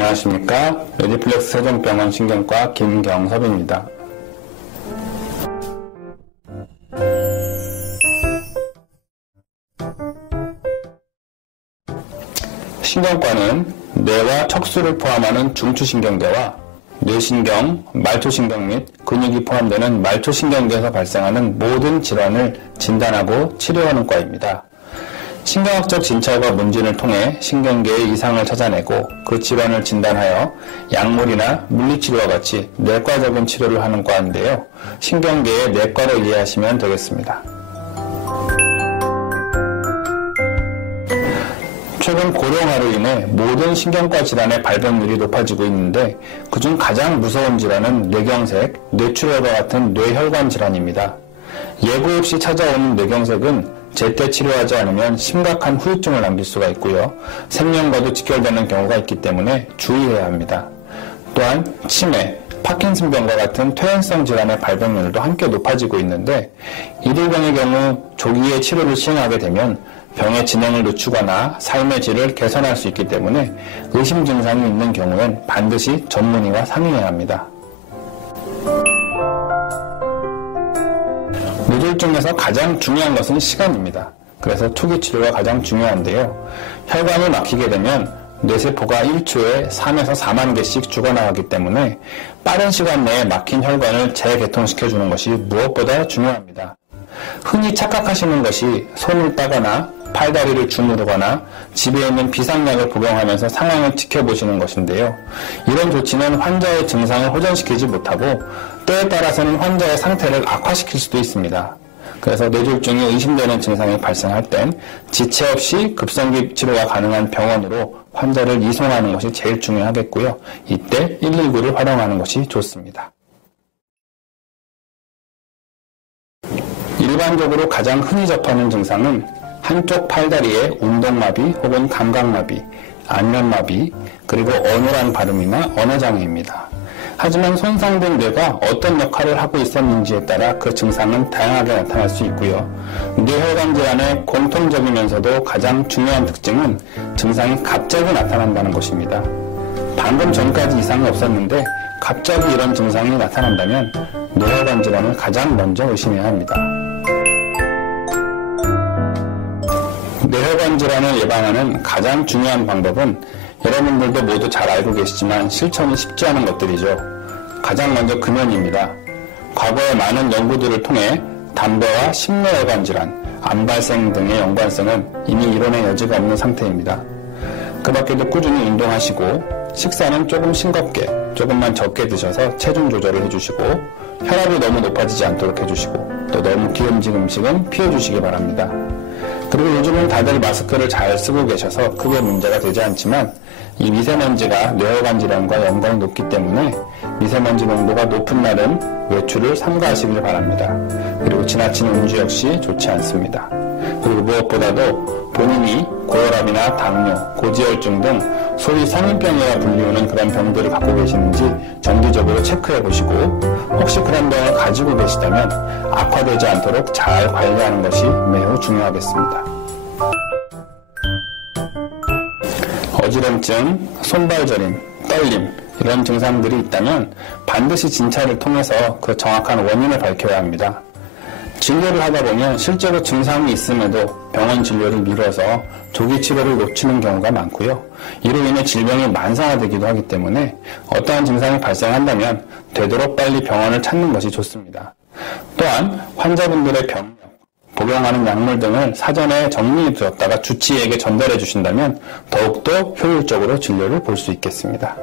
안녕하십니까. 메디플렉스 세종병원 신경과 김경섭입니다. 신경과는 뇌와 척수를 포함하는 중추신경계와 뇌신경, 말초신경 및 근육이 포함되는 말초신경계에서 발생하는 모든 질환을 진단하고 치료하는 과입니다. 신경학적 진찰과 문진을 통해 신경계의 이상을 찾아내고 그 질환을 진단하여 약물이나 물리치료와 같이 내과적인 치료를 하는 과인데요. 신경계의 내과로 이해하시면 되겠습니다. 최근 고령화로 인해 모든 신경과 질환의 발병률이 높아지고 있는데 그중 가장 무서운 질환은 뇌경색, 뇌출혈과 같은 뇌혈관 질환입니다. 예고 없이 찾아오는 뇌경색은 제때 치료하지 않으면 심각한 후유증을 남길 수가 있고요. 생명과도 직결되는 경우가 있기 때문에 주의해야 합니다. 또한 치매, 파킨슨병과 같은 퇴행성 질환의 발병률도 함께 높아지고 있는데 이들병의 경우 조기에 치료를 시행하게 되면 병의 진행을 늦추거나 삶의 질을 개선할 수 있기 때문에 의심 증상이 있는 경우엔 반드시 전문의와 상의해야 합니다. 뇌졸중에서 가장 중요한 것은 시간입니다. 그래서 투기 치료가 가장 중요한데요. 혈관이 막히게 되면 뇌세포가 1초에 3에서 4만 개씩 죽어나가기 때문에 빠른 시간 내에 막힌 혈관을 재개통시켜주는 것이 무엇보다 중요합니다. 흔히 착각하시는 것이 손을 따거나 팔다리를 주무르거나 집에 있는 비상약을 복용하면서 상황을 지켜보시는 것인데요. 이런 조치는 환자의 증상을 호전시키지 못하고 때에 따라서는 환자의 상태를 악화시킬 수도 있습니다. 그래서 뇌졸중이 의심되는 증상이 발생할 땐 지체 없이 급성기 치료가 가능한 병원으로 환자를 이송하는 것이 제일 중요하겠고요. 이때 119를 활용하는 것이 좋습니다. 일반적으로 가장 흔히 접하는 증상은 한쪽 팔다리의 운동마비 혹은 감각마비, 안면마비, 그리고 어눌한 발음이나 언어장애입니다. 하지만 손상된 뇌가 어떤 역할을 하고 있었는지에 따라 그 증상은 다양하게 나타날 수 있고요. 뇌혈관 질환의 공통적이면서도 가장 중요한 특징은 증상이 갑자기 나타난다는 것입니다. 방금 전까지 이상이 없었는데 갑자기 이런 증상이 나타난다면 뇌혈관 질환을 가장 먼저 의심해야 합니다. 뇌혈관 질환을 예방하는 가장 중요한 방법은 여러분들도 모두 잘 알고 계시지만 실천이 쉽지 않은 것들이죠. 가장 먼저 금연입니다. 과거의 많은 연구들을 통해 담배와 심뇌혈관 질환, 암 발생 등의 연관성은 이미 이론의 여지가 없는 상태입니다. 그 밖에도 꾸준히 운동하시고 식사는 조금 싱겁게, 조금만 적게 드셔서 체중 조절을 해주시고 혈압이 너무 높아지지 않도록 해주시고 또 너무 기름진 음식은 피해주시기 바랍니다. 그리고 요즘은 다들 마스크를 잘 쓰고 계셔서 크게 문제가 되지 않지만 이 미세먼지가 뇌혈관 질환과 연관이 높기 때문에 미세먼지 농도가 높은 날은 외출을 삼가하시길 바랍니다. 그리고 지나친 음주 역시 좋지 않습니다. 그리고 무엇보다도 본인이 고혈압이나 당뇨, 고지혈증 등 소위 성인병이라 불리우는 그런 병들을 갖고 계시는지 정기적으로 체크해 보시고 혹시 그런 병을 가지고 계시다면 악화되지 않도록 잘 관리하는 것이 매우 중요하겠습니다. 어지럼증, 손발저림, 떨림 이런 증상들이 있다면 반드시 진찰을 통해서 그 정확한 원인을 밝혀야 합니다. 진료를 하다 보면 실제로 증상이 있음에도 병원 진료를 미뤄서 조기 치료를 놓치는 경우가 많고요. 이로 인해 질병이 만성화되기도 하기 때문에 어떠한 증상이 발생한다면 되도록 빨리 병원을 찾는 것이 좋습니다. 또한 환자분들의 병력, 복용하는 약물 등을 사전에 정리해 두었다가 주치의에게 전달해 주신다면 더욱더 효율적으로 진료를 볼 수 있겠습니다.